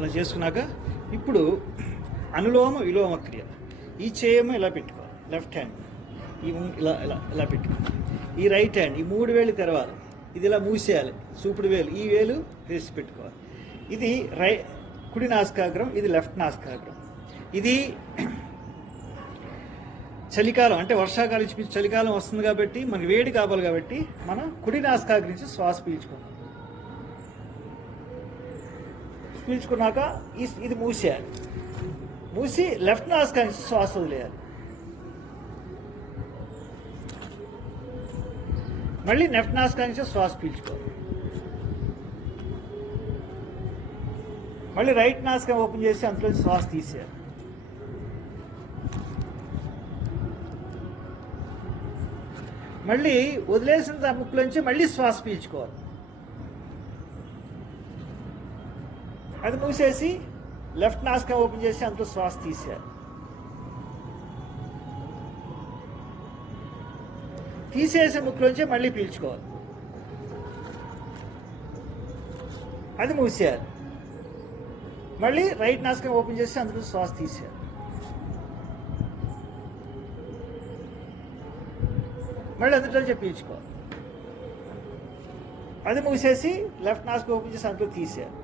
అలా చేసుకున్నాక ఇప్పుడు అనులోమ విలోమ క్రియ. ఈ చేయము ఇలా పెట్టుకోవాలి, లెఫ్ట్ హ్యాండ్ ఈ ఇలా ఇలా ఇలా పెట్టుకోవాలి. ఈ రైట్ హ్యాండ్ ఈ 3 వేలు తెరవాలి, ఇది ఇలా మూసేయాలి, చూపుడు వేలు ఈ వేలు వేసి పెట్టుకోవాలి. ఇది కుడి నాసికాగ్రం, ఇది లెఫ్ట్ నాసికాగ్రం. ఇది చలికాలం అంటే వర్షాకాలం నుంచి చలికాలం వస్తుంది కాబట్టి మనకి వేడి కావాలి కాబట్టి మనం కుడి నాసికాగ్రం నుంచి శ్వాస పీల్చుకున్నాక ఇది మూసేయాలి, మూసి లెఫ్ట్ నాసికా నుంచి శ్వాస వదిలేయాలి. మళ్ళీ లెఫ్ట్ నాసికా నుంచి శ్వాస పీల్చుకోవాలి. మళ్ళీ రైట్ నాసికా ఓపెన్ చేసి అందులో శ్వాస తీసేయాలి. మళ్ళీ వదిలేసిన ముక్కులోంచి మళ్ళీ శ్వాస పీల్చుకోవాలి. అది మూసేసి లెఫ్ట్ నాసికా ఓపెన్ చేసి అందులో శ్వాస తీసేయాలి. తీసేసే ముక్కులోంచి మళ్ళీ పీల్చుకోవాలి. అది మూసేయాలి. మళ్ళీ రైట్ నాసికా ఓపెన్ చేసి అందులో శ్వాస తీసేయాలి. మళ్ళీ అందులో పీల్చుకోవాలి. అది మూసేసి లెఫ్ట్ నాసికా ఓపెన్ చేసి అందులో తీసేయాలి.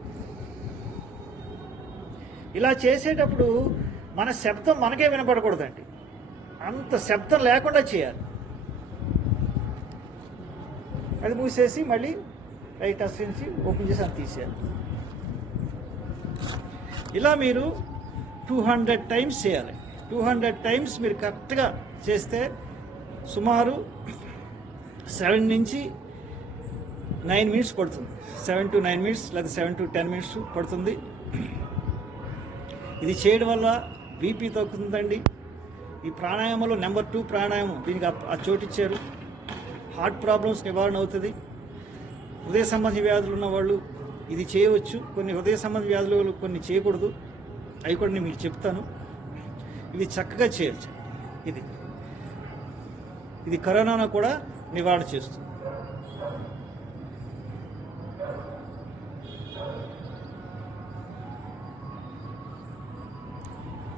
ఇలా చేసేటప్పుడు మన శబ్దం మనకే వినపడకూడదండి, అంత శబ్దం లేకుండా చేయాలి. అది మూసేసి మళ్ళీ రైట్ నాసికా నుంచి ఓపెన్ చేసి అది తీసేయాలి. ఇలా మీరు 200 టైమ్స్ చేయాలి. 200 టైమ్స్ మీరు కరెక్ట్గా చేస్తే సుమారు 7 నుంచి 9 మినిట్స్ పడుతుంది. 7 to 9 మినిట్స్ లేదా 7 to 10 మినిట్స్ పడుతుంది. ఇది చేయడం వల్ల బీపీ తగ్గుతుందండి. ఈ ప్రాణాయామంలో నెంబర్ 2 ప్రాణాయామం, దీనికి ఆ చోటిచ్చారు. హార్ట్ ప్రాబ్లమ్స్ నివారణ అవుతుంది. హృదయ సంబంధి వ్యాధులు ఉన్నవాళ్ళు ఇది చేయవచ్చు. కొన్ని హృదయ సంబంధ వ్యాధులు కొన్ని చేయకూడదు, అవి కూడా నేను మీకు చెప్తాను. ఇది చక్కగా చేయొచ్చు. ఇది కరోనాను కూడా నివారణ చేస్తుంది.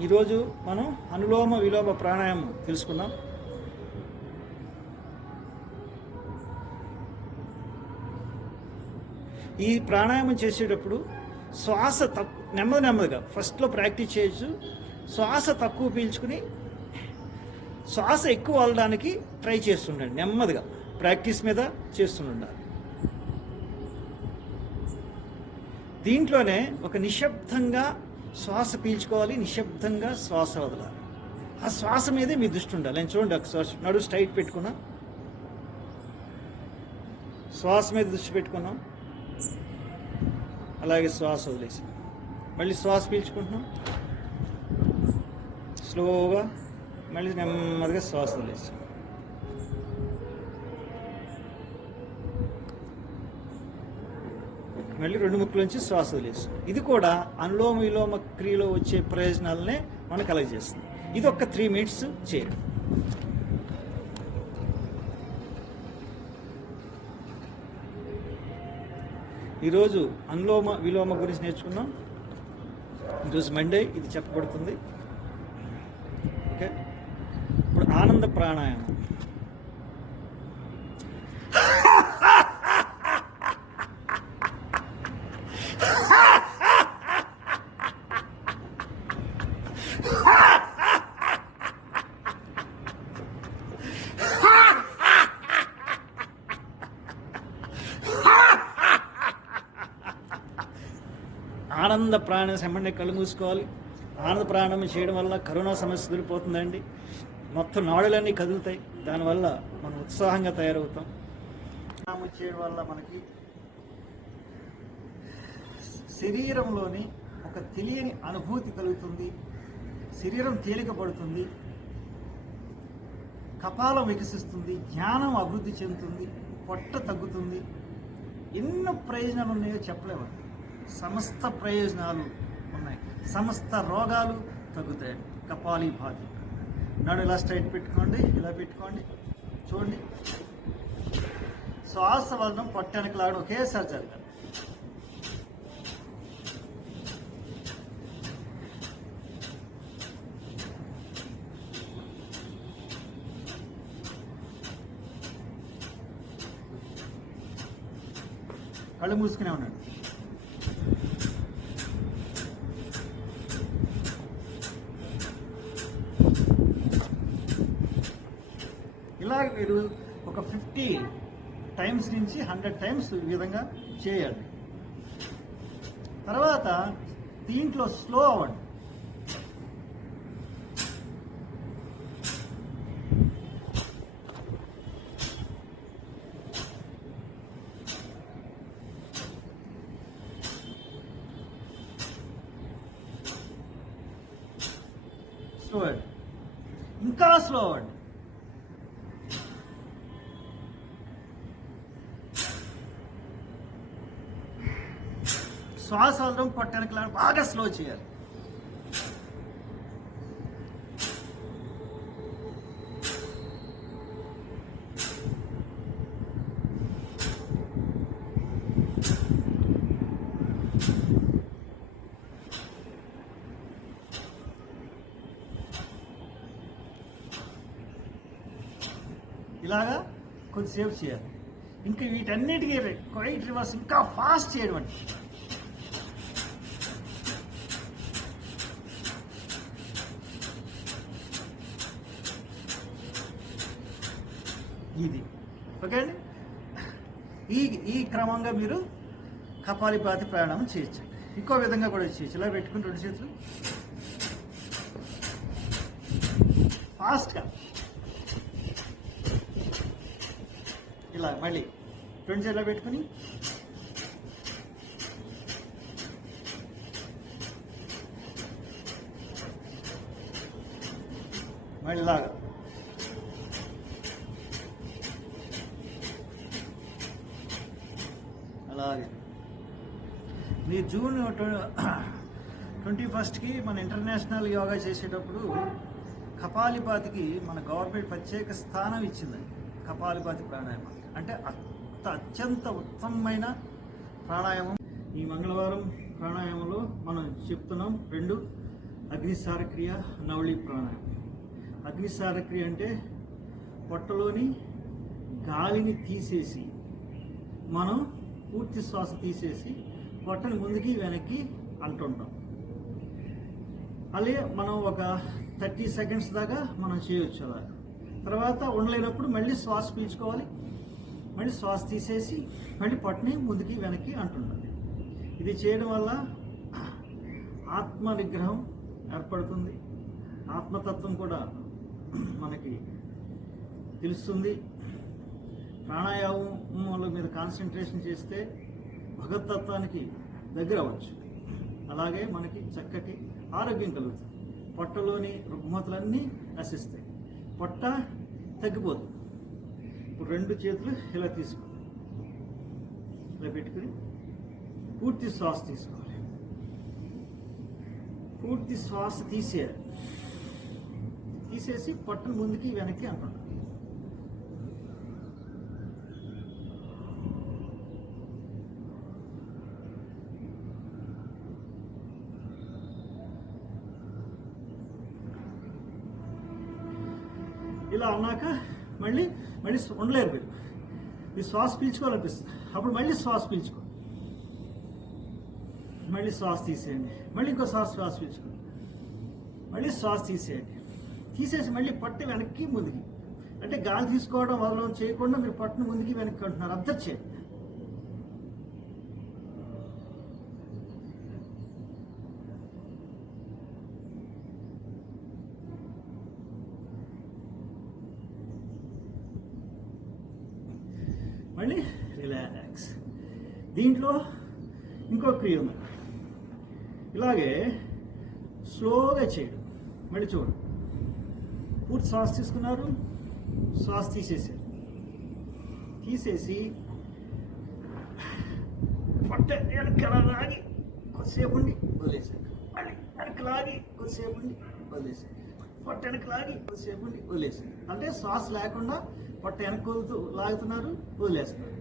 ఈరోజు మనం అనులోమ విలోమ ప్రాణాయామం తెలుసుకున్నాం. ఈ ప్రాణాయామం చేసేటప్పుడు శ్వాస నెమ్మదిగా ఫస్ట్లో ప్రాక్టీస్ చేయొచ్చు. శ్వాస తక్కువ పీల్చుకుని శ్వాస ఎక్కువ వదలడానికి ట్రై చేస్తుండండి. నెమ్మదిగా ప్రాక్టీస్ మీద చేస్తుండాలి. దీంట్లోనే ఒక నిశ్శబ్దంగా శ్వాస పీల్చుకోవాలి, నిశ్శబ్దంగా శ్వాస వదలాలి. ఆ శ్వాస మీదే మీ దృష్టి ఉండాలి. నేను చూడండి, ఒకసారి నడు స్ట్రైట్ పెట్టుకున్నాం, శ్వాస మీద దృష్టి పెట్టుకున్నాం, అలాగే శ్వాస వదిలేసి మళ్ళీ శ్వాస పీల్చుకుంటున్నాం, స్లోగా మళ్ళీ నెమ్మదిగా శ్వాస వదిలేసి మళ్ళీ 2 ముక్కుల నుంచి శ్వాస వదిలేస్తాం. ఇది కూడా అనులోమ విలోమ క్రియలో వచ్చే ప్రయోజనాలనే మనకు కలగజేస్తుంది. ఇది ఒక 3 మినిట్స్ చేయండి. ఈరోజు అనులోమ విలోమ గురించి నేర్చుకున్నాం. ఈరోజు మండే ఇది చెప్పబడుతుంది. ఓకే, ఇప్పుడు ఆనంద ప్రాణాయామం. ఆనంద ప్రాణాయామం కళ్ళు మూసుకోవాలి. ఆనంద ప్రాణాయామం చేయడం వల్ల కరోనా సమస్య దొరికిపోతుందండి. మొత్తం నాడులన్నీ కదులుతాయి, దానివల్ల మనం ఉత్సాహంగా తయారవుతాం. ప్రాణాయామం చేయడం వల్ల మనకి శరీరంలోని ఒక తెలియని అనుభూతి కలుగుతుంది, శరీరం తేలిక పడుతుంది, కపాలం వికసిస్తుంది, జ్ఞానం అభివృద్ధి చెందుతుంది, పొట్ట తగ్గుతుంది. ఎన్నో ప్రయోజనాలు ఉన్నాయో చెప్పలేము. సమస్త ప్రయోజనాలు ఉన్నాయి, సమస్త రోగాలు తగ్గుతాయి. కపాలీభాతి. నాడు ఇలా స్ట్రైట్ పెట్టుకోండి, ఇలా పెట్టుకోండి, చూడండి. శ్వాస వలన పొట్ట వెనకలాగడం ఒకేసారి జరగాలి. కళ్ళు మూసుకునే ఉన్నాడు. ఇలా మీరు ఒక 50 టైమ్స్ నుంచి 100 టైమ్స్ ఈ విధంగా చేయాలి. తర్వాత దీంట్లో స్లో అవ్వండి. స్లో అవ్వండి, ఇంకా స్లో అవ్వండి. శ్వాస వదలడం పొట్టానికి బాగా స్లో చేయాలి. ఇలాగా కొద్దిసేపు చేయాలి. ఇంకా వీటన్నిటికీ క్వైట్ రివర్స్ ఇంకా ఫాస్ట్ చేయడం అండి. ఇది ఓకే అండి. ఈ క్రమంగా మీరు కపాలిపాతి ప్రాణాయామం చేయొచ్చు. ఇంకో విధంగా కూడా చేయొచ్చు. ఇలా పెట్టుకుని 2 చేతులు ఫాస్ట్గా ఇలా మళ్ళీ 2 చేతులు పెట్టుకుని మళ్ళీ ఇలాగా అలాగే. మీరు జూన్ 21కి మన ఇంటర్నేషనల్ యోగా చేసేటప్పుడు కపాలిపాతికి మన గవర్నమెంట్ ప్రత్యేక స్థానం ఇచ్చిందండి. కపాలిపాతి ప్రాణాయామం అంటే అత్యంత ఉత్తమమైన ప్రాణాయామం. ఈ మంగళవారం ప్రాణాయామంలో మనం చెప్తున్నాం 2 అగ్నిసారక్రియ, నవళి ప్రాణాయామం. అగ్నిసారక్రియ అంటే పొట్టలోని గాలిని తీసేసి మనం పూర్తి శ్వాస తీసేసి పొట్టని ముందుకి వెనక్కి అంటుంటాం. అలాగే మనం ఒక 30 సెకండ్స్ దాకా మనం చేయొచ్చు. అలా తర్వాత ఉండలేనప్పుడు మళ్ళీ శ్వాస పీల్చుకోవాలి, మళ్ళీ శ్వాస తీసేసి మళ్ళీ పొట్టని ముందుకి వెనక్కి అంటుండాలి. ఇది చేయడం వల్ల ఆత్మ నిగ్రహం ఏర్పడుతుంది, ఆత్మతత్వం కూడా మనకి తెలుస్తుంది. ప్రాణాయామం మీద కాన్సన్ట్రేషన్ చేస్తే భగవతత్వానికి దగ్గర అవ్వచ్చు. అలాగే మనకి చక్కటి ఆరోగ్యం కలుగుతుంది. పొట్టలోని రుగ్మతలన్నీ నశిస్తాయి, పొట్ట తగ్గిపోతుంది. ఇప్పుడు 2 చేతులు ఇలా తీసుకోవాలి, ఇలా పెట్టుకుని పూర్తి శ్వాస తీసుకోవాలి. పూర్తి శ్వాస తీసేయాలి. తీసేసి పొట్టను ముందుకి వెనక్కి అంటున్నాం. ఇలా అన్నాక మళ్ళీ ఉండలేరు మీరు. ఈ శ్వాస పీల్చుకోవాలనిపిస్తుంది. అప్పుడు మళ్ళీ శ్వాస పీల్చుకో, మళ్ళీ శ్వాస తీసేయండి, మళ్ళీ ఇంకో శ్వాస పీల్చుకోండి, మళ్ళీ శ్వాస తీసేయండి. తీసేసి మళ్ళీ పట్టు వెనక్కి ముందుకి, అంటే గాలి తీసుకోవడం వదలడం చేయకుండా మీరు పట్టును ముందుకి వెనక్కి అంటున్నారు. అబ్జర్వ్ చేయండి. మళ్ళీ రిలాక్స్. దీంట్లో ఇంకో క్రియ ఉంది. ఇలాగే స్లోగా చేయడం. మళ్ళీ చూడండి, పూర్తి శ్వాస తీసుకున్నారు, శ్వాస తీసేసారు. తీసేసి పొట్ట వెనక్కి లాగి కొద్దిసేపు ఉండి వదిలేసారు. మళ్ళీ వెనక్కి లాగి కొద్దిసేపు ఉండి వదిలేసారు. పొట్ట వెనక్కి లాగి కొద్దిసేపు ఉండి వదిలేసారు. అంటే శ్వాస లేకుండా పొట్ట వెనక్కి లాగుతున్నారు, వదిలేస్తున్నారు.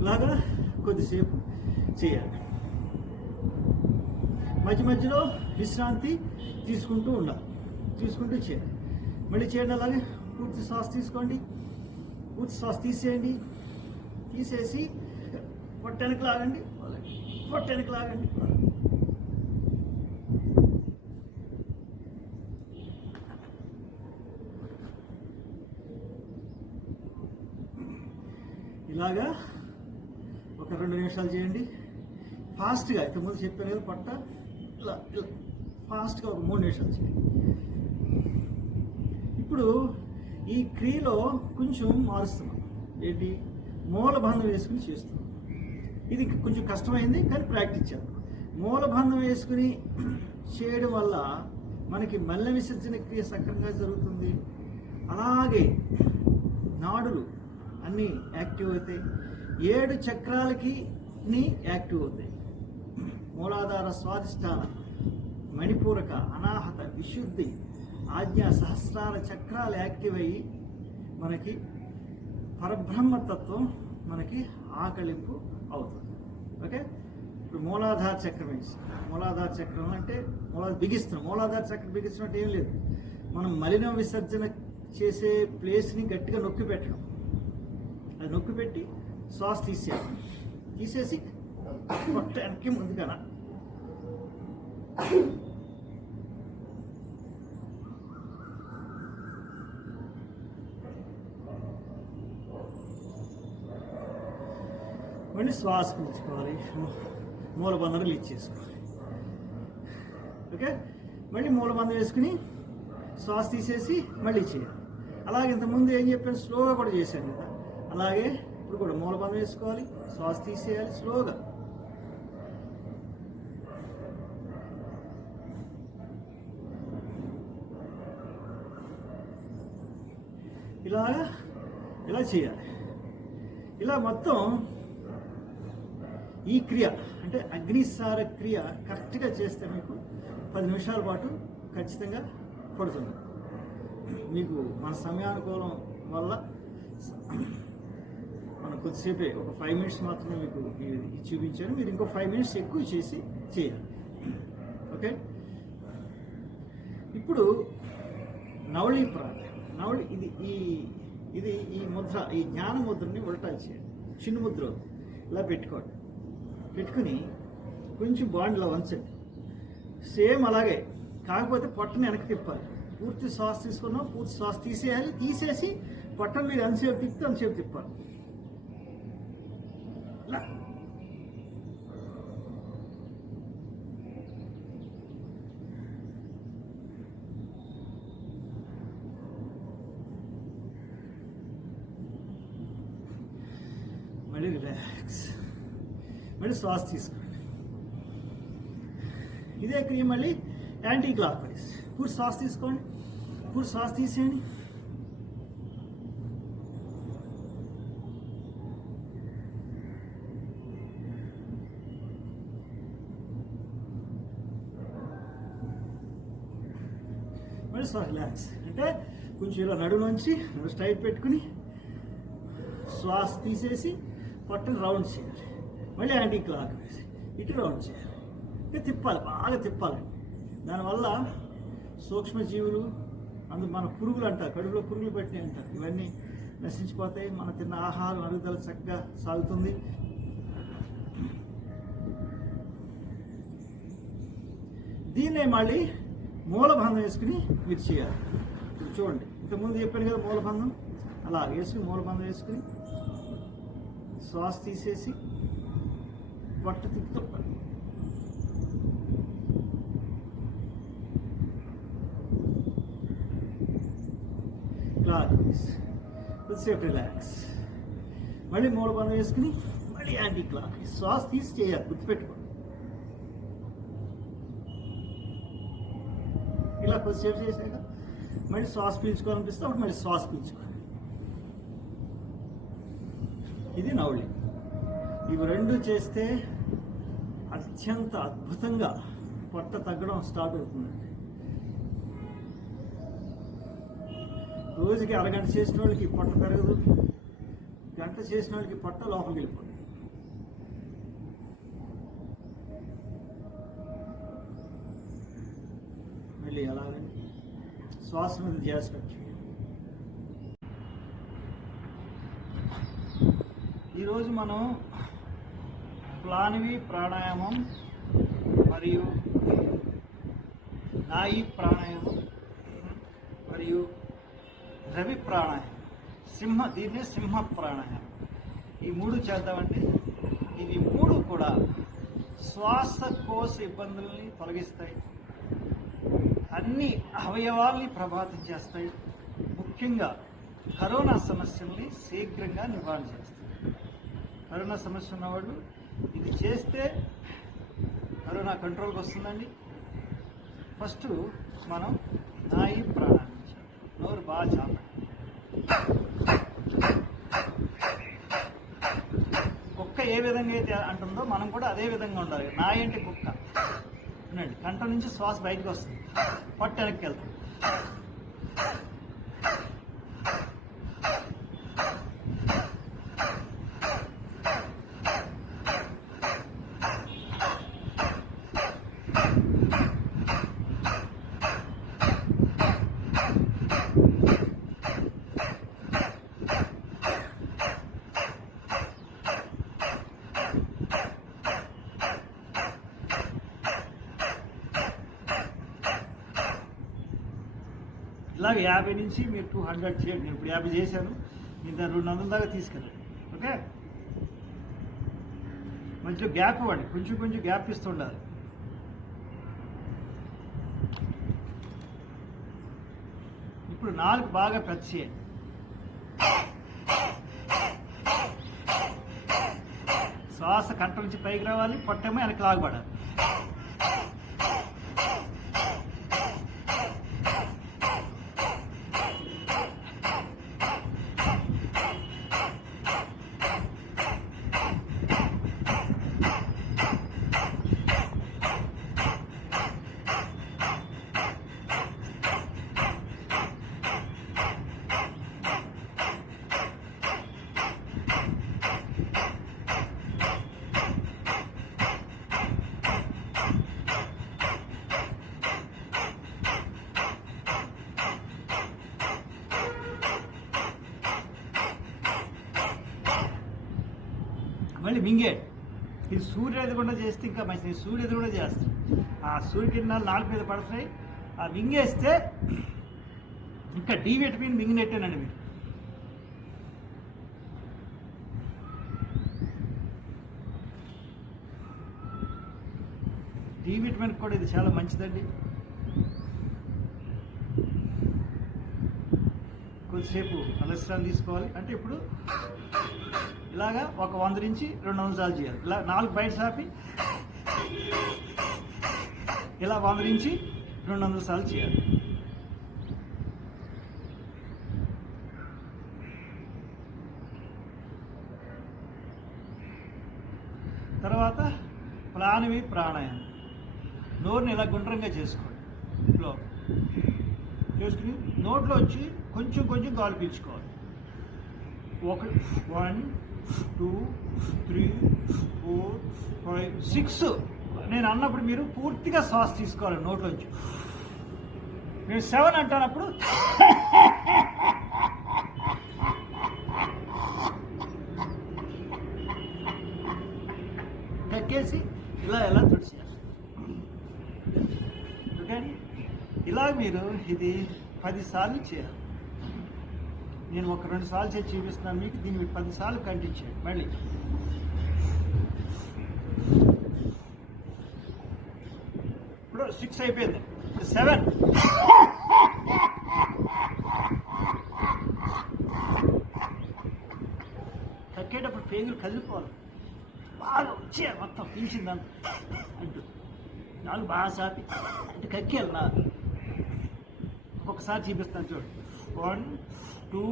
ఇలాగా కొద్దిసేపు చేయాలి. మధ్య మధ్యలో విశ్రాంతి తీసుకుంటూ ఉండాలి, తీసుకుంటూ చేయండి. మళ్ళీ చేయండి అలాగే. పూర్తి శ్వాస తీసుకోండి, పూర్తి శ్వాస తీసేయండి. తీసేసి పొట్టెనక లాగండి, పొట్టెనక లాగండి. ఇలాగా ఒక 2 నిమిషాలు చేయండి ఫాస్ట్గా. ఇంతకుముందు చెప్పాను కదా, పొట్ట ఇలా ఇలా ఫాస్ట్గా ఒక 3 నిమిషాలు చేయండి. ఇప్పుడు ఈ క్రియలో కొంచెం మారుస్తున్నాం. ఏంటి? మూలబంధం వేసుకుని చేస్తున్నాం. ఇది కొంచెం కష్టమైంది, కానీ ప్రాక్టీస్ చేద్దాం. మూలబంధం వేసుకుని చేయడం వల్ల మనకి మల్ల విసర్జన క్రియ సక్రమంగా జరుగుతుంది. అలాగే నాడులు అన్నీ యాక్టివ్ అవుతాయి. 7 చక్రాలకి యాక్టివ్ అవుతాయి. మూలాధార, స్వాధిష్టాన, మణిపూరక, అనాహత, విశుద్ధి, ఆజ్ఞా, సహస్రార చక్రాలు యాక్టివ్ అయ్యి మనకి పరబ్రహ్మతత్వం మనకి ఆకలింపు అవుతుంది. ఓకే, ఇప్పుడు మూలాధార చక్రం వేసి, మూలాధార చక్రం అంటే బిగిస్తున్నాం. మూలాధార చక్రం బిగిస్తున్నట్టు ఏం లేదు, మనం మలినం విసర్జన చేసే ప్లేస్ని గట్టిగా నొక్కి పెట్టడం. అది నొక్కి పెట్టి శ్వాస తీసేయాలి. తీసేసి పొట్ట వెనక్కి ముందుగాన మళ్ళీ శ్వాస పీల్చుకోవాలి, మూలబంధం రిలీజ్ చేసుకోవాలి. ఓకే, మళ్ళీ మూలబంధం వేసుకుని శ్వాస తీసేసి మళ్ళీ చేయాలి. అలాగే ఇంతకుముందు ఏం చెప్పాను, స్లోగా కూడా చేశాను కదా, అలాగే ఇప్పుడు కూడా మూలబంధం వేసుకోవాలి, శ్వాస తీసేయాలి స్లోగా. ఇలా చేయాలి. ఇలా మొత్తం ఈ క్రియ అంటే అగ్నిసార క్రియ కరెక్ట్గా చేస్తే మీకు 10 నిమిషాల పాటు ఖచ్చితంగా పడుతుంది. మీకు మన సమయానుకూలం వల్ల మనం కొద్దిసేపే ఒక 5 మినిట్స్ మాత్రమే మీకు చూపించాను. మీరు ఇంకో 5 మినిట్స్ ఎక్కువ చేయాలి. ఓకే, ఇప్పుడు నవళి ప్రాణాయామం. నవళి ఇది ఈ ముద్ర, ఈ జ్ఞాన ముద్రని ఉల్టా చేయండి. చిన్న ముద్ర ఇలా పెట్టుకోండి. పెట్టుకుని కొంచెం బాండ్లో వంచండి. సేమ్ అలాగే, కాకపోతే పొట్టని వెనక్కి తిప్పాలి. పూర్తి శ్వాస తీసుకున్నాం, పూర్తి శ్వాస తీసేయాలి. తీసేసి పొట్టను మీరు అంతసేపు తిప్పితే అంతసేపు తిప్పాలి. ఇలా మళ్ళీ రిలాక్స్, మళ్ళీ శ్వాస తీసుకోండి. ఇదే క్రియ మళ్ళీ యాంటీ క్లాక్ వైజ్. పూర్తి శ్వాస తీసుకోండి, పూర్తి శ్వాస తీసేయండి. మళ్ళీ శ్వాస రిలాక్స్. అంటే కొంచెం ఇలా నడులోంచి స్ట్రైట్ పెట్టుకుని శ్వాస తీసేసి పొట్టను రౌండ్ చేయాలి. మళ్ళీ యాంటీ క్లాక్ వేసి ఇటు రౌండ్ చేయాలి. ఇంకా తిప్పాలి, బాగా తిప్పాలి. దానివల్ల సూక్ష్మజీవులు, మన పురుగులు అంటారు, కడుపులో పురుగులు పెట్టినాయి అంటారు, ఇవన్నీ నశించిపోతాయి. మన తిన్న ఆహారం అరుగుదల చక్కగా సాగుతుంది. దీన్నే మళ్ళీ మూలబంధం వేసుకుని మీరు చేయాలి. ఇప్పుడు చూడండి, ఇంతకుముందు చెప్పాను కదా మూలబంధం, అలా వేసుకుని మూలబంధం వేసుకుని శ్వాస తీసేసి పొట్ట తిప్పుతూ క్లాక్ కొద్దిసేపు రిలాక్స్. మళ్ళీ మూలబంధం వేసుకుని మళ్ళీ యాంటీ క్లాక్. శ్వాస తీసి చేయాలి, గుర్తుపెట్టుకోండి. ఇలా కొద్దిసేపు చేసాక మళ్ళీ శ్వాస పీల్చుకోవాలనిపిస్తే అప్పుడు మళ్ళీ శ్వాస పీల్చుకోవాలి. ఇది నవళి. ఇవి రెండు చేస్తే అత్యంత అద్భుతంగా పొట్ట తగ్గడం స్టార్ట్ అవుతుందండి. రోజుకి అరగంట చేసిన వాళ్ళకి పొట్ట పెరగదు, గంట చేసిన వాళ్ళకి పొట్ట లోపలికి వెళ్ళిపోతుంది. మళ్ళీ అలానే శ్వాస మీద ధ్యాస పెట్టండి. ఈరోజు మనం ప్లానివి ప్రాణాయామం మరియు నాయి ప్రాణాయామం మరియు రవి ప్రాణాయామం, దీన్నే సింహ ప్రాణాయామం, ఈ 3 చేద్దామండి. ఇవి 3 కూడా శ్వాసకోశ ఇబ్బందుల్ని తొలగిస్తాయి, అన్ని అవయవాల్ని ప్రభావితం చేస్తాయి. ముఖ్యంగా కరోనా సమస్యల్ని శీఘ్రంగా నివారణ చేస్తాయి. కరోనా సమస్య ఉన్నవాళ్ళు ఇది చేస్తే కరోనా కంట్రోల్కి వస్తుందండి. ఫస్ట్ మనం నాయి ప్రాణాయామం చేయాలి. నోరు బాగా చాపండి. కుక్క ఏ విధంగా అయితే అంటుందో మనం కూడా అదే విధంగా ఉండాలి. నాయి అంటే కుక్క వినండి. కంఠం నుంచి శ్వాస బయటకు వస్తుంది, పొట్ట వెనక్కి వెళ్తుంది. ఇలాగ 50 నుంచి మీరు 200 చేయండి. నేను ఇప్పుడు 50 చేశాను, నేను దాన్ని 200 దాకా తీసుకెళ్ళండి. ఓకే, మధ్యలో గ్యాప్ ఇవ్వండి, కొంచెం కొంచెం గ్యాప్ ఇస్తుండాలి. ఇప్పుడు 4 బాగా పెద్ద చేయండి. శ్వాస కంఠం నుంచి పైకి రావాలి, పొట్టేమో వెనక్కి లాగబడాలి. మళ్ళీ మింగే, ఇది సూర్యుడు ఎదుగుండా చేస్తే ఇంకా మంచిది. సూర్యుడు ఎదుగుండా చేస్తాం, ఆ సూర్యకిరణాలు నాలుగు మీద పడుతున్నాయి. ఆ మింగేస్తే ఇంకా డి విటమిన్ మింగినట్టేనండి మీరు. డి విటమిన్ కూడా ఇది చాలా మంచిదండి. కొద్దిసేపు అలస్ట్రాన్ తీసుకోవాలి. అంటే ఇప్పుడు ఇలాగా ఒక 100 నుంచి 200 సార్లు చేయాలి. ఇలా 4 బయట సాపి ఇలా 100 నుంచి 200 సార్లు చేయాలి. తర్వాత ప్రాణవి ప్రాణాయామం. నోరుని ఇలా గుండ్రంగా చేసుకోండి. ఇట్లా చేసుకుని నోట్లో వచ్చి కొంచెం కొంచెం గాలి పీల్చుకోవాలి. 1 2 3 4 5 6 నేను అన్నప్పుడు మీరు పూర్తిగా శ్వాస తీసుకోవాలి నోట్లోంచి. నేను 7 అంటానప్పుడు ఎక్కేసి ఇలా ఎలా తుడిచేయాలి. ఓకే, ఇలా మీరు ఇది 10 సార్లు చేయాలి. నేను ఒక 2 సార్లు చేసి చూపిస్తున్నాను మీకు. దీన్ని 10 సార్లు కంటిన్యూ చేయండి. మళ్ళీ ఇప్పుడు 6 అయిపోయింది. ఇప్పుడు 7. కక్కేటప్పుడు పేగులు కదిలిపోవాలి. బాగా వచ్చేయాలి మొత్తం పీల్చిందంత అంటూ. 4 బాగా సాపి అంటే కక్కేయాలి. 4 ఒక్కొక్కసారి చూపిస్తాను చూడండి. 1 2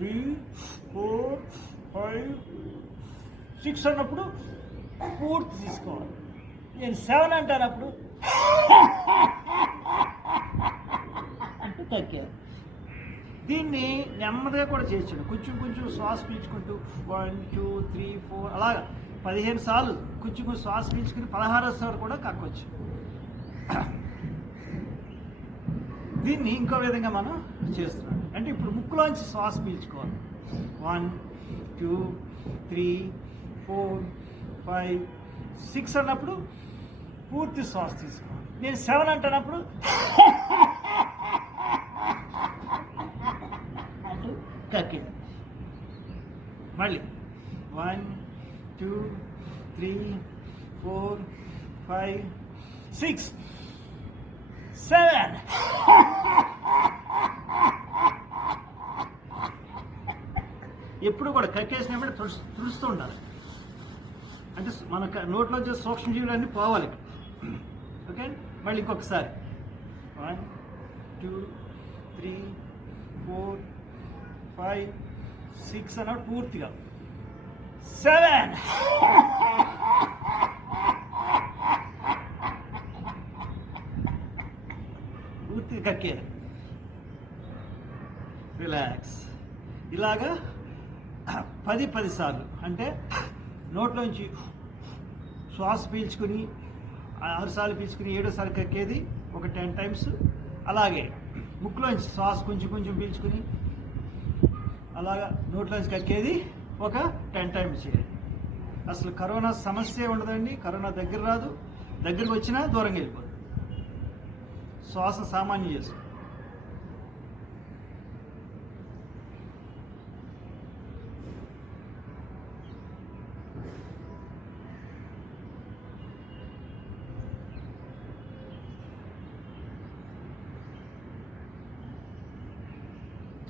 3 4 5 6 అన్నప్పుడు పూర్తి తీసుకోవాలి. నేను 7 అంటానప్పుడు అంటే తగ్గాలి. దీన్ని నెమ్మదిగా కూడా చేయొచ్చు. కొంచెం కొంచెం శ్వాస పీల్చుకుంటూ 1 2 3 4 అలాగా 15 సార్లు కొంచెం కొంచెం శ్వాస పీల్చుకుని 16వ సార్లు కూడా కక్కొచ్చు. దీన్ని ఇంకో విధంగా మనం చేస్తున్నాం. అంటే ఇప్పుడు ముక్కులోంచి శ్వాస పీల్చుకోవాలి. 1 2 3 4 5 6 అన్నప్పుడు పూర్తి శ్వాస తీసుకోవాలి. నేను 7 అంటున్నప్పుడు అంటూ కక్కింది. మళ్ళీ 1 2 3 4 5 6 7 ఎప్పుడు కూడా కక్కేసినప్పుడు తుడుస్తూ ఉండాలి. అంటే మన నోట్లోంచి సూక్ష్మజీవులన్నీ పోవాలి. ఓకే, మళ్ళీ ఇంకొకసారి 1 2 3 4 5 6 అన్నప్పుడు పూర్తిగా 7 పూర్తిగా కక్కేది. రిలాక్స్. ఇలాగా 10 సార్లు. అంటే నోట్లోంచి శ్వాస పీల్చుకుని 6 సార్లు పీల్చుకుని 7వ సార్లు కక్కేది ఒక 10 టైమ్స్. అలాగే ముక్కులోంచి శ్వాస కొంచెం కొంచెం పీల్చుకుని అలాగా నోట్లోంచి కక్కేది ఒక 10 టైమ్స్ చేయాలి. అసలు కరోనా సమస్య ఉండదండి. కరోనా దగ్గర రాదు, దగ్గరకు వచ్చినా దూరంగా వెళ్ళిపోతుంది. శ్వాస సామాన్యం చేస్తుంది.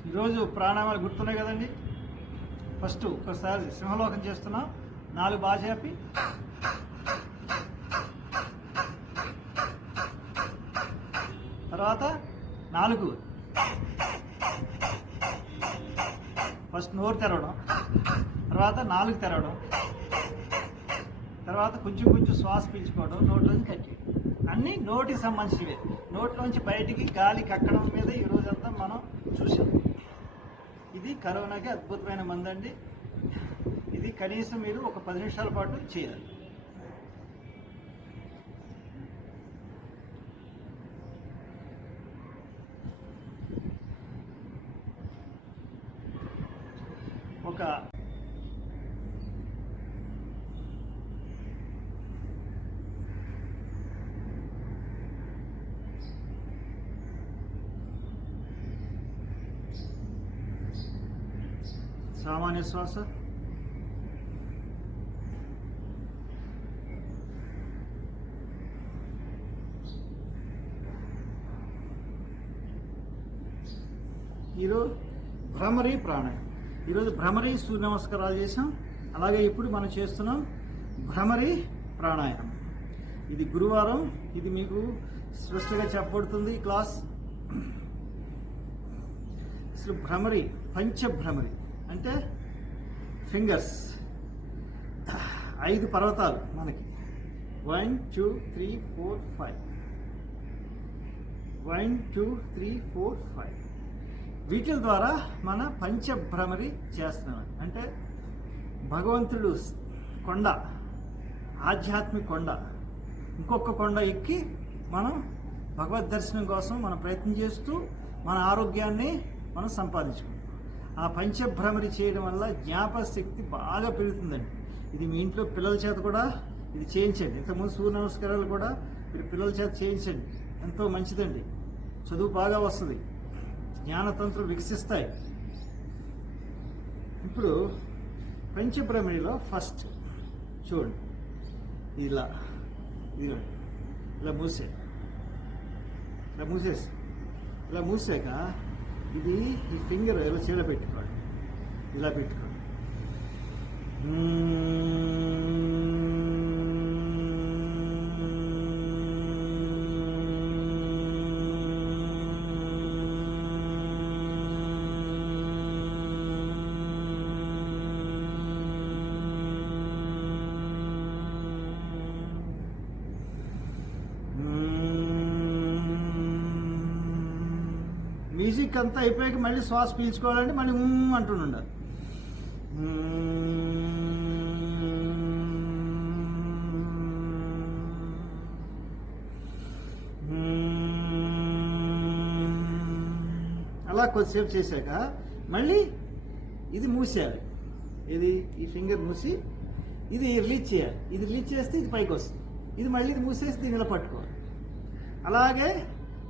ఈరోజు ప్రాణాయామాలు గుర్తున్నాయి కదండి. ఫస్ట్ ఒకసారి సింహలోకం చేస్తున్నాం. 4 బాగా చెప్పి తర్వాత 4 ఫస్ట్ నోరు తెరవడం, తర్వాత 4 తెరవడం, తర్వాత కొంచెం కొంచెం శ్వాస పీల్చుకోవడం, నోట్లోంచి కట్ అన్నీ నోటికి సంబంధించినవే. నోట్లోంచి బయటికి గాలి కక్కడం మీద ఈ రోజంతా మనం చూసాం. ఇది కరోనాకి అద్భుతమైన మందండి. ఇది కనీసం మీరు ఒక 10 నిమిషాల పాటు చేయాలి. ఒక సామాన్య శ్వాస, ఈరోజు భ్రమరీ ప్రాణాయామం. ఈరోజు భ్రమరీ సూర్య నమస్కారాలు చేసాం. అలాగే ఇప్పుడు మనం చేస్తున్నాం భ్రమరీ ప్రాణాయామం. ఇది గురువారం. ఇది మీకు స్పష్టంగా చెప్పబడుతుంది క్లాస్. అసలు భ్రమరీ, పంచభ్రమరీ అంటే ఫింగర్స్ 5 పర్వతాలు మనకి. 1 2 3 4 5 1 2 3 4 5 వీటి ద్వారా మన పంచభ్రమరి చేస్తున్నాం. అంటే భగవంతుడు కొండ, ఆధ్యాత్మిక కొండ, ఇంకొక కొండ ఎక్కి మనం భగవద్ దర్శనం కోసం మనం ప్రయత్నం చేస్తూ మన ఆరోగ్యాన్ని మనం సంపాదించుకుంటాం. ఆ పంచభ్రమరి చేయడం వల్ల జ్ఞాపక శక్తి బాగా పెరుగుతుందండి. ఇది మీ ఇంట్లో పిల్లల చేత కూడా ఇది చేయించండి. ఇంతకుముందు సూర్య నమస్కారాలు కూడా మీరు పిల్లల చేత చేయించండి. ఎంతో మంచిదండి. చదువు బాగా వస్తుంది, జ్ఞానతంత్రులు వికసిస్తాయి. ఇప్పుడు పంచభ్రమరిలో ఫస్ట్ చూడండి, ఇలా ఇలా మూసాక ఇది ఈ ఫింగర్ ఇలా చీల పెట్టుకోండి. ఇలా పెట్టుకోండి. మ్యూజిక్ అంతా అయిపోయాక మళ్ళీ శ్వాస పీల్చుకోవాలంటే మళ్ళీ అంటుండాలి. అలా కొద్దిసేపు చేశాక మళ్ళీ ఇది మూసేయాలి. ఇది ఈ ఫింగర్ మూసి ఇది రిలీజ్ చేయాలి. ఇది రిలీజ్ చేస్తే ఇది పైకి వస్తుంది. ఇది మళ్ళీ ఇది మూసేసి దీన్ని ఇలా పట్టుకోవాలి. అలాగే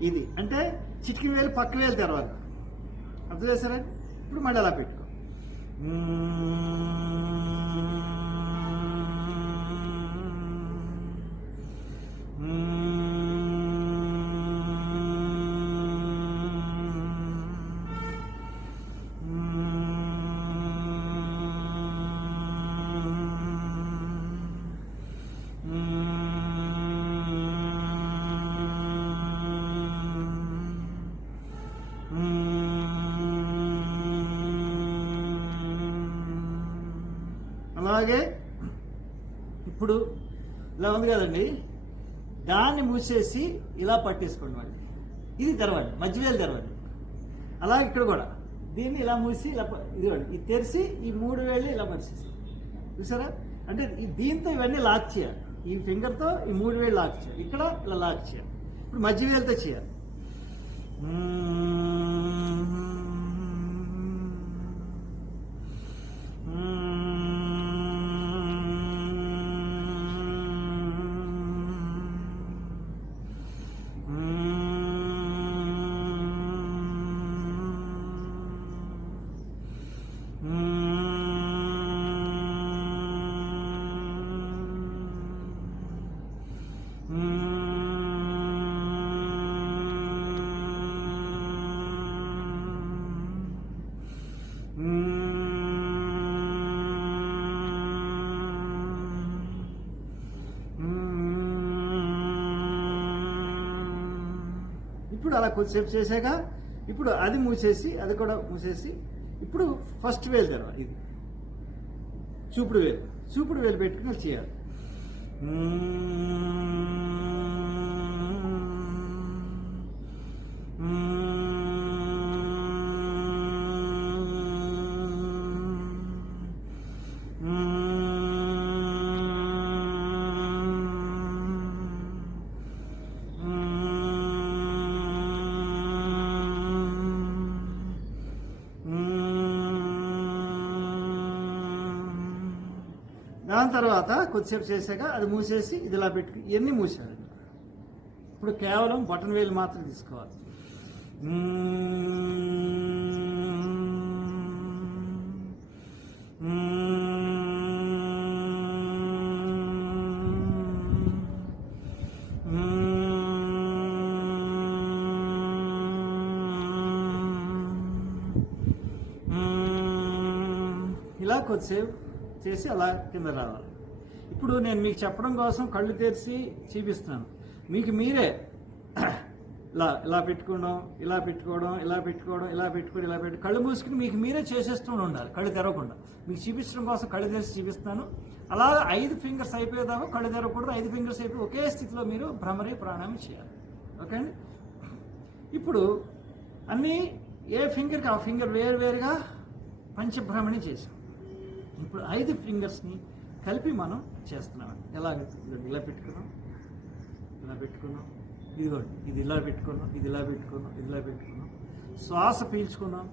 ఇది అంటే చిటికి వేలు పక్క వేలు తెరవాలి. అర్థం చేశారా? ఇప్పుడు మళ్ళీ అలా పెట్టుకో. అలాగే ఇప్పుడు ఇలా ఉంది కదండి, దాన్ని మూసేసి ఇలా పట్టేసుకోండి. మళ్ళీ ఇది తెరవండి, మధ్యవేలు తెరవండి. అలాగే ఇక్కడ కూడా దీన్ని ఇలా మూసి ఇలా ఇదిగోండి, ఇది తెరిచి ఈ 3 వేళ్ళు ఇలా మరిచేసి చూసారా? అంటే దీంతో ఇవన్నీ లాక్ చేయాలి. ఈ ఫింగర్తో ఈ 3 వేళ్ళు లాక్ చేయాలి. ఇక్కడ ఇలా లాక్ చేయాలి. ఇప్పుడు మధ్యవేలుతో చేయాలి. ఇప్పుడు అలా కొద్దిసేపు చేశాక ఇప్పుడు అది మూసేసి అది కూడా మూసేసి ఇప్పుడు ఫస్ట్ వేలు తెరవాలి. ఇది చూపుడు వేలు పెట్టుకుని చేయాలి. దాని తర్వాత కొద్దిసేపు చేశాక అది మూసేసి ఇది ఇలా పెట్టుకు ఇవన్నీ మూసాడు. ఇప్పుడు కేవలం బటన్ వేలు మాత్రం తీసుకోవాలి. ఇలా కొద్దిసేపు చేసి అలా కింద రావాలి. ఇప్పుడు నేను మీకు చెప్పడం కోసం కళ్ళు తెరిచి చూపిస్తున్నాను. మీకు మీరే ఇలా ఇలా పెట్టుకోవడం, ఇలా పెట్టుకోవడం, ఇలా పెట్టుకోవడం, ఇలా పెట్టుకోవడం, ఇలా పెట్టి కళ్ళు మూసుకుని మీకు మీరే చేసేస్తూ ఉండాలి, కళ్ళు తెరవకుండా. మీకు చూపించడం కోసం కళ్ళు తెరిచి చూపిస్తాను. అలా 5 ఫింగర్స్ అయిపోయేదాకా కళ్ళు తెరవకూడదు. 5 ఫింగర్స్ అయిపోయి ఒకే స్థితిలో మీరు భ్రమరి ప్రాణాయామం చేయాలి. ఓకే అండి? ఇప్పుడు అన్నీ ఏ ఫింగర్కి ఆ ఫింగర్ వేరువేరుగా పంచభ్రమణి చేసాం. ఇప్పుడు 5 ఫింగర్స్ని కలిపి మనం చేస్తున్నాం. ఇలా ఇలా పెట్టుకున్నాం, ఇలా పెట్టుకున్నాం, ఇదిగోండి ఇది ఇలా పెట్టుకున్నాం, ఇది ఇలా పెట్టుకున్నాం, ఇది ఇలా పెట్టుకున్నాం. శ్వాస పీల్చుకున్నాం.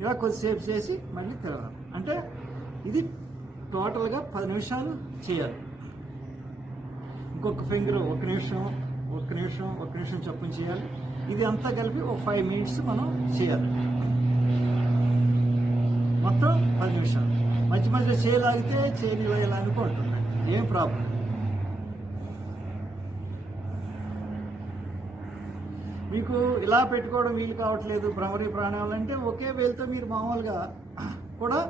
ఇలా కొద్దిసేపు చేసి మళ్ళీ తెరవాలి. అంటే ఇది టోటల్గా 10 నిమిషాలు చేయాలి. ఇంకొక ఫింగర్ 1 నిమిషం, 1 నిమిషం, 1 నిమిషం చొప్పున చేయాలి. ఇది అంతా కలిపి ఒక 5 మినిట్స్ మనం చేయాలి. మొత్తం 10 నిమిషాలు. మధ్య మధ్యలో చేయలాగితే చేయని ఇలా అనుకుంటున్నాయి, ఏం ప్రాబ్లం. మీకు ఇలా పెట్టుకోవడం వీలు కావట్లేదు భ్రమరి ప్రాణాయామం అంటే ఒకే వేలుతో మీరు మామూలుగా కూడా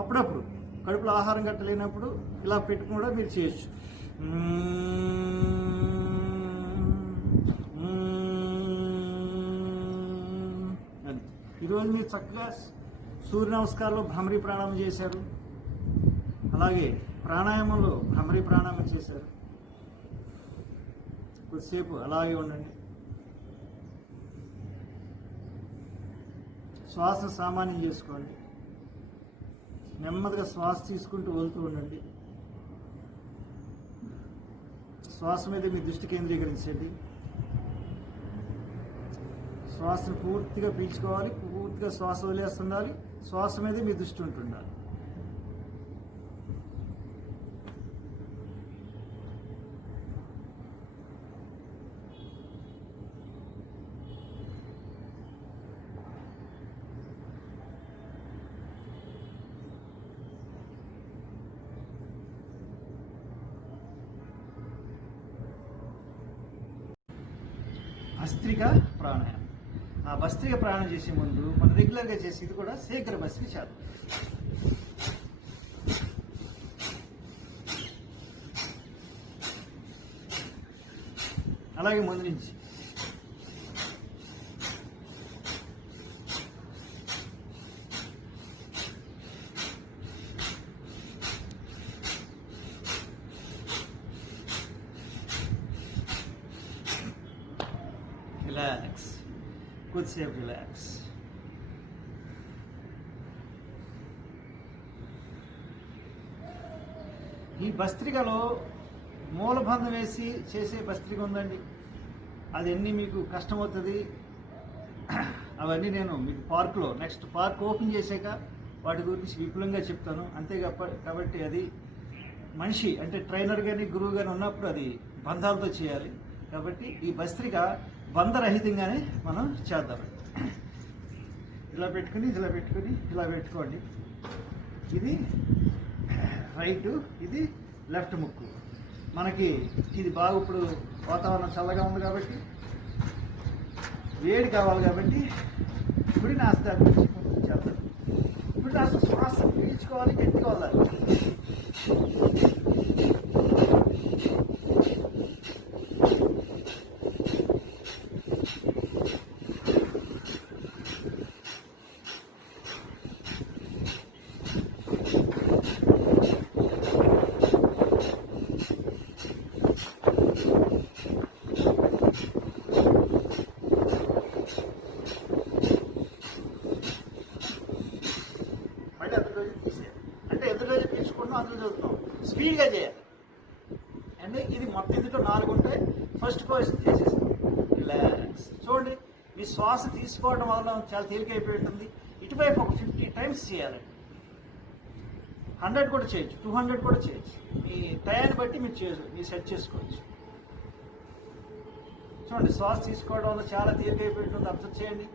అప్పుడప్పుడు కడుపులో ఆహారం గట్ట లేనప్పుడు ఇలా పెట్టుకుని కూడా మీరు చేయొచ్చు. అది ఈరోజు మీరు చక్కగా సూర్య నమస్కారంలో భ్రమరీ ప్రాణాయామం చేశారు, అలాగే ప్రాణాయామంలో భ్రమరీ ప్రాణాయామం చేశారు. కొద్దిసేపు అలాగే ఉండండి. శ్వాస సామాన్యం చేసుకోండి. నెమ్మదిగా శ్వాస తీసుకుంటూ వదులుతూ ఉండండి. శ్వాస మీద మీ దృష్టి కేంద్రీకరించండి. శ్వాసను పూర్తిగా పీల్చుకోవాలి, పూర్తిగా శ్వాస వదిలేస్తుండాలి. శ్వాస మీద మీ దృష్టి ఉంటుండాలి. భస్త్రిక ప్రాణాయామం. ఆ భస్త్రిక ప్రాణాయామం చేసే ముందు మనం రెగ్యులర్గా చేసి ఇది కూడా శీఘ్ర భస్త్రి చేద్దాం. అలాగే ముందు నుంచి రిలాక్స్, కొద్దిసేపు రిలాక్స్. ఈ భస్త్రికలో మూలబంధం వేసి చేసే భస్త్రిక ఉందండి. అది అన్నీ మీకు కష్టమవుతుంది. అవన్నీ నేను మీకు పార్క్లో నెక్స్ట్ పార్క్ ఓపెన్ చేశాక వాటి గురించి విపులంగా చెప్తాను. అంతే కాబట్టి అది మనిషి అంటే ట్రైనర్ కానీ గురువు కానీ ఉన్నప్పుడు అది బంధాలతో చేయాలి. కాబట్టి ఈ భస్త్రిక బంధరహితంగానే మనం చేద్దాం. ఇలా పెట్టుకుని ఇలా పెట్టుకోండి. ఇది రైట్, ఇది లెఫ్ట్ ముక్కు. మనకి ఇది బాగా ఇప్పుడు వాతావరణం చల్లగా ఉంది కాబట్టి వేడి కావాలి కాబట్టి ఇప్పుడు నాస్తా చేద్దాం. ఇప్పుడు నాస్తా శ్వాస పీల్చుకోవాలి, గట్టిగా వదలాలి. అంటే ఎదురులోకి పీల్చుకుంటున్నాం, అందులో చదువుతున్నాం. స్పీడ్గా చేయాలి. అంటే ఇది మొత్తం ఇందులో 4 ఉంటే ఫస్ట్ పొజిషన్ చేసేస్తాం. రిలాక్స్. చూడండి, మీ శ్వాస తీసుకోవడం వల్ల చాలా తేలికైపోయి ఉంటుంది. ఇటువైపు ఒక 50 టైమ్స్ చేయాలి. 100 కూడా చేయొచ్చు, 200 కూడా చేయొచ్చు. మీ టయాన్ని బట్టి మీరు సెట్ చేసుకోవచ్చు. చూడండి, శ్వాస తీసుకోవడం వల్ల చాలా తేలికైపోయి ఉంటుంది. అబ్జర్వ్ చేయండి.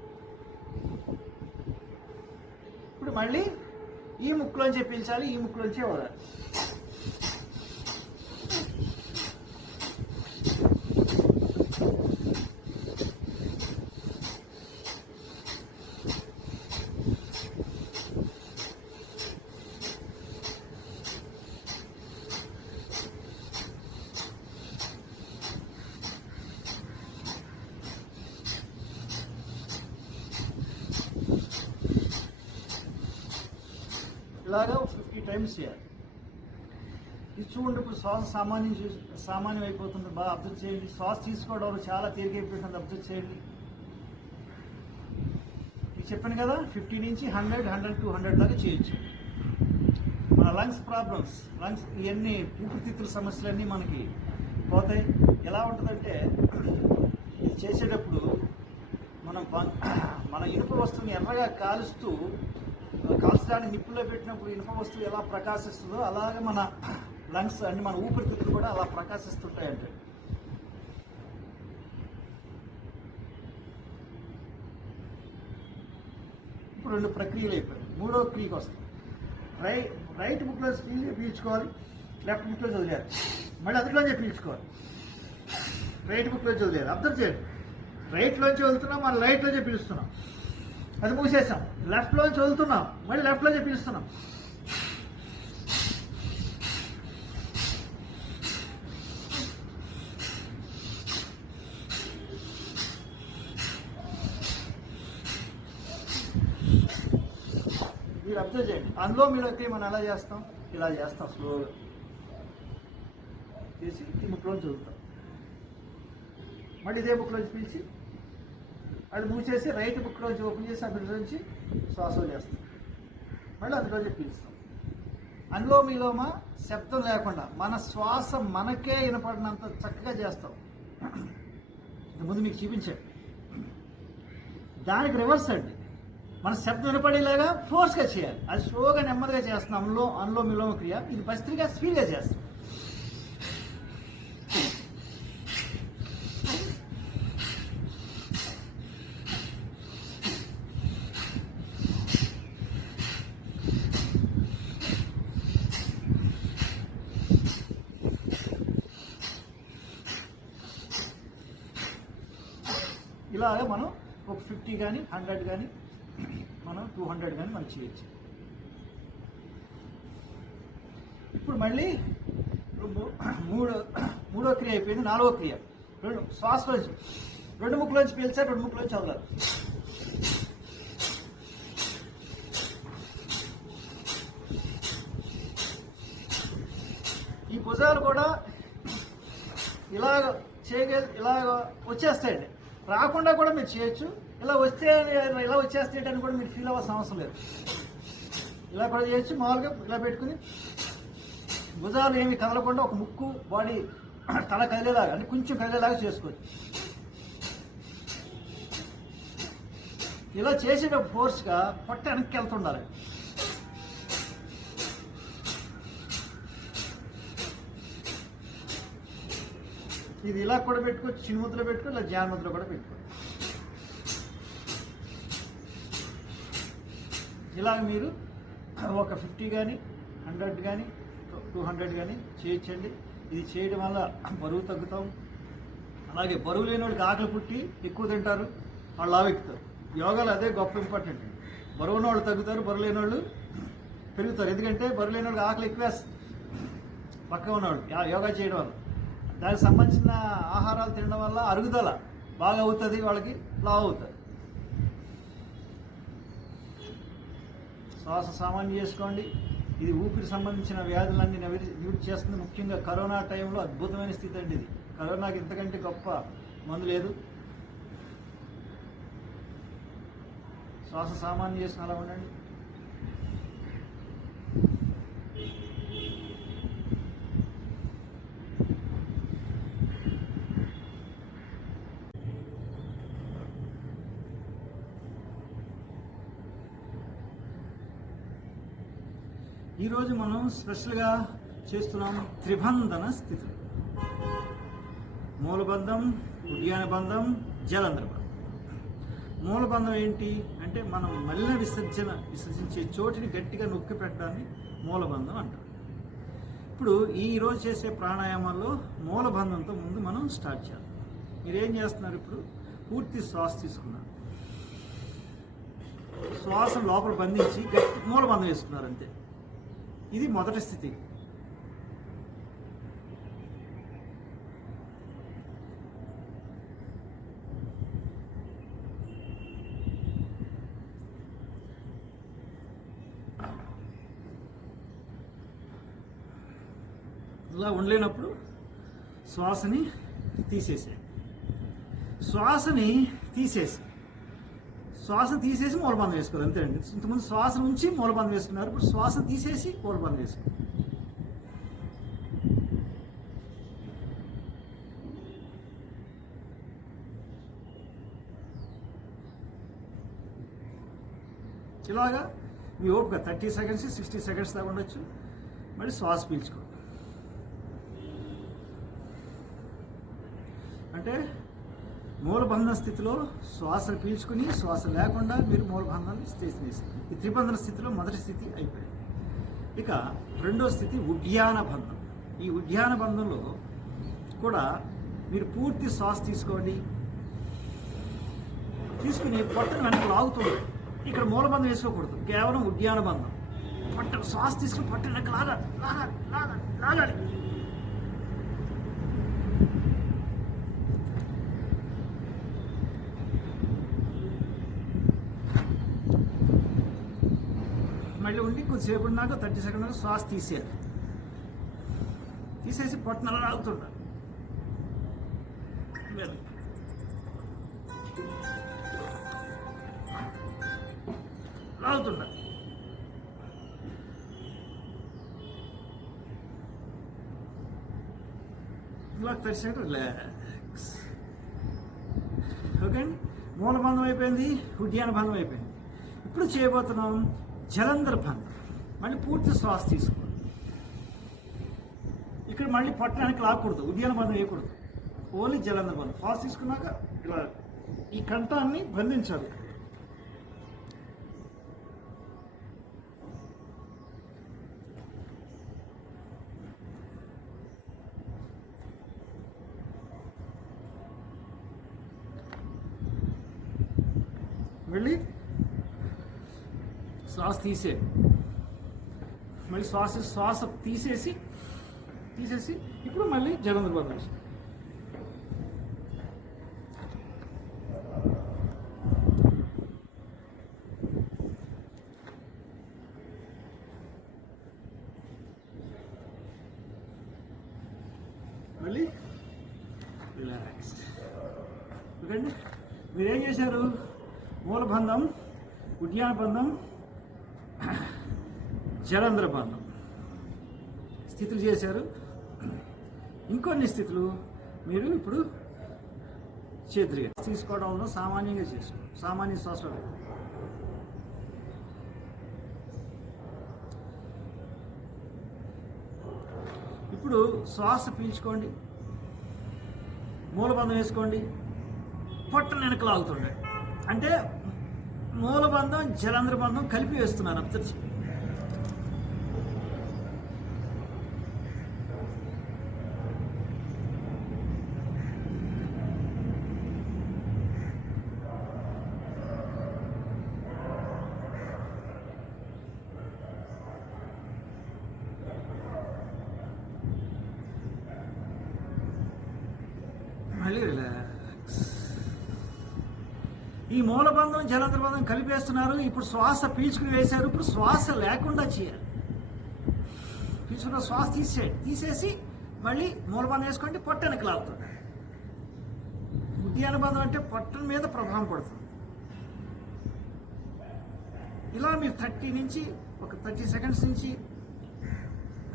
ఇప్పుడు మళ్ళీ ఈ ముక్కులోంచి పీల్చాలి, ఈ ముక్కులోంచి వదలాలి. ఇలాగా 50 టైమ్స్ చేయాలి. ఇది చూడండి, ఇప్పుడు శ్వాస సామాన్యం అయిపోతుంది. బాగా అబ్జర్వ్ చేయండి. శ్వాస తీసుకోవడం చాలా తేలికైపోతుంది. అబ్జర్వ్ చేయండి. ఇది చెప్పాను కదా, 50 నుంచి 100, 100, 200 దాకా చేయొచ్చు. మన లంగ్స్ ప్రాబ్లమ్స్, ఇవన్నీ ఊపిరితిత్తుల సమస్యలన్నీ మనకి పోతాయి. ఎలా ఉంటుందంటే, ఇది చేసేటప్పుడు మన ఇనుప వస్తువుని ఎర్రగా కాల్చడానికి నిప్పులో పెట్టినప్పుడు ఇనుప వస్తువు ఎలా ప్రకాశిస్తుందో అలాగే మన లంగ్స్ అన్ని మన ఊపిరితిత్తులు కూడా అలా ప్రకాశిస్తుంటాయంటే. ఇప్పుడు 2 ప్రక్రియలు అయిపోయాయి. 3వ క్రియకి వస్తాం. రైట్ బుక్లో పీల్చుకోవాలి, లెఫ్ట్ బుక్లో చదివాలి. మళ్ళీ అందులోంచి పీల్చుకోవాలి, రైట్ బుక్లో చదివాలి. అబ్జర్వ్ చేయండి, రైట్లోంచి వెళ్తున్నాం, మన రైట్లోంచి పీలుస్తున్నాం. అది మూసేసాం. లెఫ్ట్లోంచి వదులుతున్నాం, మళ్ళీ లెఫ్ట్లోంచి పీలుస్తున్నాం. మీరు అబ్జర్వ్ చేయండి. అందులో మీరు మనం ఎలా చేస్తాం, ఇలా చేస్తాం. స్లోగా తీసి ఈ ముక్కులోంచి వదులుతాం. మళ్ళీ ఇదే బుక్లోంచి పీల్చి అది మూసేసి రైట్ బుక్లోంచి ఓపెన్ చేసి అందులోంచి శ్వాస చేస్తాం. మళ్ళీ అందులోంచి పీలుస్తాం. అనులోమ శబ్దం లేకుండా మన శ్వాస మనకే వినపడినంత చక్కగా చేస్తాం. ముందు మీకు చూపించాడు. దానికి రివర్స్ అండి, మన శబ్దం వినపడేలాగా ఫోర్స్గా చేయాలి. అది స్లోగా నెమ్మదిగా చేస్తున్నాం. అనులోమ క్రియ. ఇది భస్త్రిగా స్పీడ్గా చేస్తాం. ఇలాగ మనం ఒక 50 కానీ 100 కానీ మనం 200 కానీ మనం చేయొచ్చు. ఇప్పుడు మళ్ళీ మూడో క్రియ అయిపోయింది. 4వ క్రియ శ్వాసలోంచి 2 ముక్కులోంచి పీల్చారు, 2 ముక్కులోంచి వదలాలి. ఈ భుజాలు కూడా ఇలాగ ఇలాగ వచ్చేస్తాయండి. రాకుండా కూడా మీరు చేయొచ్చు. ఇలా వచ్చేస్తాయని కూడా మీరు ఫీల్ అవ్వాల్సిన అవసరం లేదు. ఇలా కూడా చేయొచ్చు. మామూలుగా ఇలా పెట్టుకుని భుజాలు ఏమి కదలకుండా ఒక ముక్కు బాడీ తల కదిలేలాగా, అంటే కొంచెం కదిలేలాగా చేసుకోవచ్చు. ఇలా చేసేటప్పుడు ఫోర్స్గా పొట్ట వెనక్కి వెళ్తుండాలి. ఇది ఇలా కూడా పెట్టుకోవచ్చు, చిన్ముద్రలో పెట్టుకో, ఇలా జాన్ముద్రలో కూడా పెట్టుకోవచ్చు. ఇలాగ మీరు ఒక 50 కానీ 100 కానీ 200 కానీ చేయొచ్చండి. ఇది చేయడం వల్ల బరువు తగ్గుతాం. అలాగే బరువు లేని వాళ్ళకి ఆకలి పుట్టి ఎక్కువ తింటారు, వాళ్ళు లావెక్కుతారు. యోగాలో అదే గొప్ప ఇంపార్టెంట్. బరువు ఉన్న వాళ్ళు తగ్గుతారు, బరువు లేని వాళ్ళు పెరుగుతారు. ఎందుకంటే బరువు లేని వాళ్ళకి ఆకలి ఎక్కువ వేస్తుంది పక్క ఉన్నవాళ్ళు యోగా చేయడం వల్ల. దానికి సంబంధించిన ఆహారాలు తినడం వల్ల అరుగుదల బాగా అవుతుంది, వాళ్ళకి లావు అవుతుంది. శ్వాస సామాన్యం చేసుకోండి. ఇది ఊపిరి సంబంధించిన వ్యాధులన్నీ నివృత్తి చేస్తుంది. ముఖ్యంగా కరోనా టైంలో అద్భుతమైన స్థితి అండి ఇది. కరోనాకి ఇంతకంటే గొప్ప మందు లేదు. శ్వాస సామాన్యం చేసుకుని అలా ఉండండి. ఈరోజు మనం స్పెషల్గా చేస్తున్నాం త్రిబంధన స్థితి. మూలబంధం, ఉద్యాన బంధం, జలంధ్ర బంధం. మూలబంధం ఏంటి అంటే మనం మలిన విసర్జించే చోటిని గట్టిగా నొక్కి పెట్టడాన్ని మూలబంధం అంటారు. ఇప్పుడు ఈరోజు చేసే ప్రాణాయామాల్లో మూలబంధంతో ముందు మనం స్టార్ట్ చేయాలి. మీరేం చేస్తున్నారు? ఇప్పుడు పూర్తి శ్వాస తీసుకున్నారు, శ్వాసను లోపల బంధించి గట్టి మూలబంధం వేసుకున్నారు, అంతే. ఇది మొదటి స్థితి. ఇలా ఉండలేనప్పుడు శ్వాసని తీసేసి మూలబంధం వేసుకోవాలి, అంతే అండి. ఇంతకుముందు శ్వాస నుంచి మూలబంధం వేసుకున్నారు, ఇప్పుడు శ్వాస తీసేసి మూలబంధం వేసుకున్నారు. ఇలాగా మీ ఓపిక 30 సెకండ్స్ 60 సెకండ్స్ దాకా ఉండొచ్చు. మళ్ళీ శ్వాస పీల్చుకోండి. అంటే మూలబంధన స్థితిలో శ్వాసను పీల్చుకుని శ్వాస లేకుండా మీరు మూలబంధాన్ని తీసేసారు. ఈ త్రిబంధన స్థితిలో మొదటి స్థితి అయిపోయింది. ఇక రెండో స్థితి ఉద్యాన బంధం. ఈ ఉద్యాన బంధంలో కూడా మీరు పూర్తి శ్వాస తీసుకోండి. తీసుకుని పొట్టను వెనక్కి లాగుతుంది. ఇక్కడ మూలబంధం వేసుకోకూడదు, కేవలం ఉద్యాన బంధం. పట్ట శ్వాస తీసుకుని పట్టినట్టు లాగాలి లాగాలి లాగాలి లాగాలి. మళ్ళీ ఉండి కొద్దిసేపు ఉన్నాక 30 సెకండ్లు శ్వాస తీసేయాలి. తీసేసి పొట్టను అలా లాగుతుండాలి. లాగుతుండాలి. ఇలా 30 సెకండ్ రిలాక్స్. ఓకే అండి, మూలబంధం అయిపోయింది, ఉద్యాన బంధం అయిపోయింది. ఇప్పుడు చేయబోతున్నాం జలంధర బంధం. మళ్ళీ పూర్తి శ్వాస తీసుకోండి. ఇక్కడ మళ్ళీ పట్టడానికి లాక్కూడదు, ఉద్యాన బంధం వేయకూడదు, ఓన్లీ జలంధర బంధం. శ్వాస తీసుకున్నాక ఇలా ఈ కంఠాన్ని బంధించాలి. మళ్ళీ శ్వాస తీసే, మళ్ళీ శ్వాస తీసేసి ఇప్పుడు మళ్ళీ జలంధర బంధం వేసి మళ్ళీ రిలాక్స్. ఎందుకంటే మీరేం చేశారు, మూలబంధం, ఉద్యాన బంధం, జలంధర బంధం స్థితులు చేశారు. ఇంకొన్ని స్థితులు మీరు ఇప్పుడు చేతులుగా తీసుకోవడంలో సామాన్యంగా చేసుకోండి, సామాన్య శ్వాసలో. ఇప్పుడు శ్వాస పీల్చుకోండి, మూలబంధం వేసుకోండి, పొట్టను వెనక లాగుతుండే. అంటే మూలబంధం జలంధర బంధం కలిపి వేస్తున్నాను. అబ్జర్వ్. మళ్ళీ రిలాక్స్. ఈ మూలబంధం జలంధర బంధం కలిపేస్తున్నారు. ఇప్పుడు శ్వాస పీల్చుకుని వేశారు. ఇప్పుడు శ్వాస లేకుండా చేయాలి. పీల్చుకున్న శ్వాస తీసేసి మళ్ళీ మూలబంధం వేసుకోండి, పొట్ట వెనక్కి లాగుతుంది. ఉద్యాన బంధం అంటే పొట్ట మీద ప్రభావం పడుతుంది. ఇలా మీరు 30 సెకండ్స్ నుంచి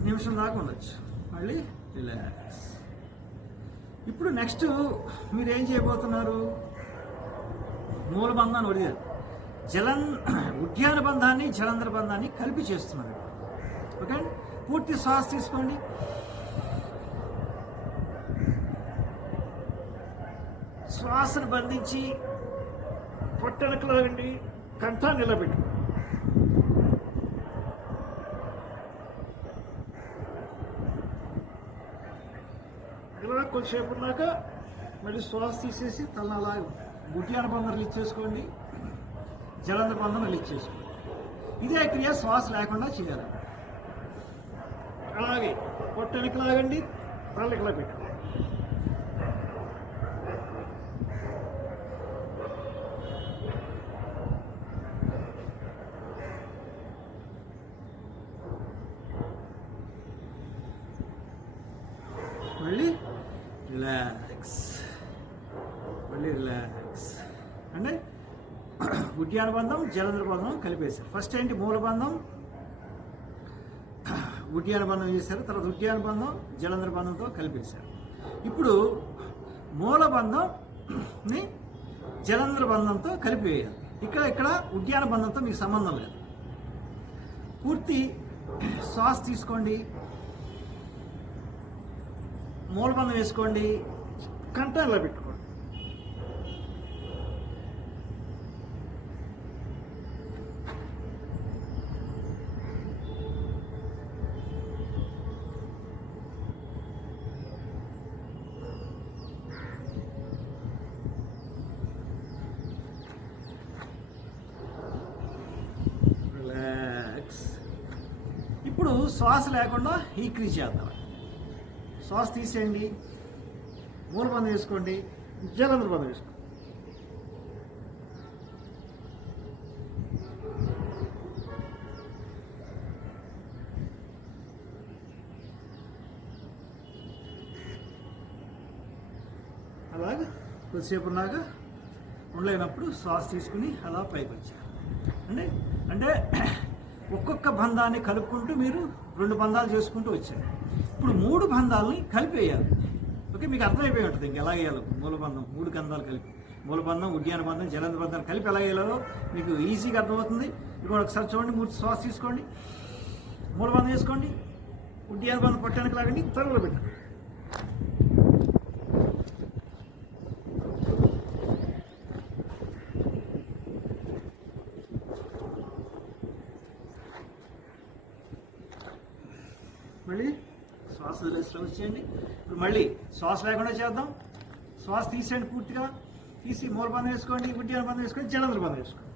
నిమిషం దాకా ఉండొచ్చు. మళ్ళీ రిలాక్స్. ఇప్పుడు నెక్స్ట్ మీరు ఏం చేయబోతున్నారు, మూలబంధాన్ని వదిలేరు, ఉద్యాన బంధాన్ని జలంధర బంధాన్ని కలిపి చేస్తున్నారు. ఓకే, పూర్తి శ్వాస తీసుకోండి. శ్వాసను బంధించి పొట్టనకు లాగండి, కంఠాన్ని నిలబెట్టుకోండి. ఇలా కొద్దిసేపు ఉన్నాక మళ్ళీ శ్వాస తీసేసి తలలా ఉద్యాన బంధం రిలీజ్ చేసుకోండి, జలంధర బంధం రిలీజ్ చేసుకోండి. ఇదే క్రియ శ్వాస లేకుండా చేయాలి. అలాగే పొట్టనికి లాగండి, తలకి ఇలా పెట్టుకోండి. మళ్ళీ రిలాక్స్, మళ్ళీ రిలాక్స్. అంటే ఉద్యాన బంధం జలంధర బంధం కలిపేశారు. ఫస్ట్ ఏంటి, మూల బంధం ఉద్యాన బంధం చేశారు, తర్వాత ఉద్యాన బంధం జలంధర బంధంతో కలిపేశారు. ఇప్పుడు మూల బంధంని జలంధర బంధంతో కలిపివేయాలి. ఇక్కడ ఉద్యాన బంధంతో మీకు సంబంధం లేదు. పూర్తి శ్వాస తీసుకోండి, మూలబంధం వేసుకోండి, కంఠంలో పెట్టుకోండి. ఇప్పుడు శ్వాస లేకుండా ఈక్రీజ్ చేద్దాం. శ్వాస తీసేయండి, మూలబంధం వేసుకోండి, జలంధ్ర బంధం వేసుకోండి. అలాగా కొద్దిసేపు ఉన్నాక ఉండలేనప్పుడు శ్వాస తీసుకుని అలా పైకి వచ్చారు. అంటే ఒక్కొక్క బంధాన్ని కలుపుకుంటూ మీరు 2 బంధాలు చేసుకుంటూ వచ్చారు. ఇప్పుడు 3 బంధాలని కలిపేయాలి. ఓకే, మీకు అర్థమైపోయి ఉంటుంది ఇంక ఎలా వేయాలో. మూలబంధం 3 గంధాలు కలిపి, మూలబంధం, ఉద్యాన బంధం, జలంధ్ర బంధాలు కలిపి ఎలా వేయాలో మీకు ఈజీగా అర్థమవుతుంది. ఇప్పుడు ఒకసారి చూడండి, 3 శ్వాస తీసుకోండి, మూలబంధం వేసుకోండి, ఉద్యాన బంధం పట్టానికి లాగండి, తలలో పెట్టండి. మళ్ళీ శ్వాస రెస్ట్ వచ్చేయండి. ఇప్పుడు మళ్ళీ శ్వాస లేకుండా చేద్దాం. శ్వాస తీసేయండి, పూర్తిగా తీసి మూలబంధం వేసుకోండి, ఉద్యాన బంధం వేసుకోండి, జలంధ్ర బంధం వేసుకోండి.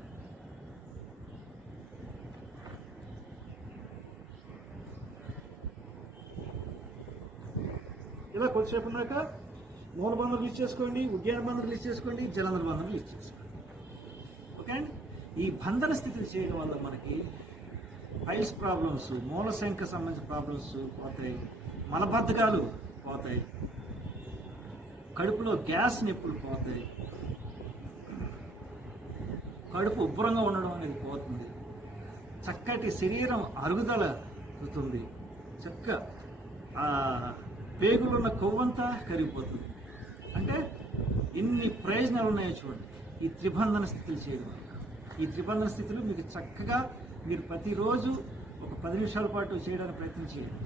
ఇలా కొద్దిసేపు ఉన్నాక మూలబంధం రిలీజ్ చేసుకోండి, ఉద్యాన బంధం రిలీజ్ చేసుకోండి, జలంధ్ర బంధం రిలీజ్ చేసుకోండి. ఓకే అండి. ఈ బంధన స్థితిని చేయడం వల్ల మనకి పైల్స్ ప్రాబ్లమ్స్, మూలశంక సంబంధించిన ప్రాబ్లమ్స్ పోతాయి, మలబద్ధకాలు పోతాయి, కడుపులో గ్యాస్ నొప్పులు పోతాయి, కడుపు ఉబ్బరంగా ఉండడం అనేది పోతుంది, చక్కటి శరీరం అరుగుదల అవుతుంది, పేగులున్న కొవ్వంతా కరిగిపోతుంది. అంటే ఎన్ని ప్రయోజనాలు ఉన్నాయో చూడండి ఈ త్రిబంధన స్థితులు చేయడం వల్ల. ఈ త్రిబంధన స్థితులు మీకు చక్కగా మీరు ప్రతిరోజు ఒక 10 నిమిషాల పాటు చేయడానికి ప్రయత్నం చేయండి.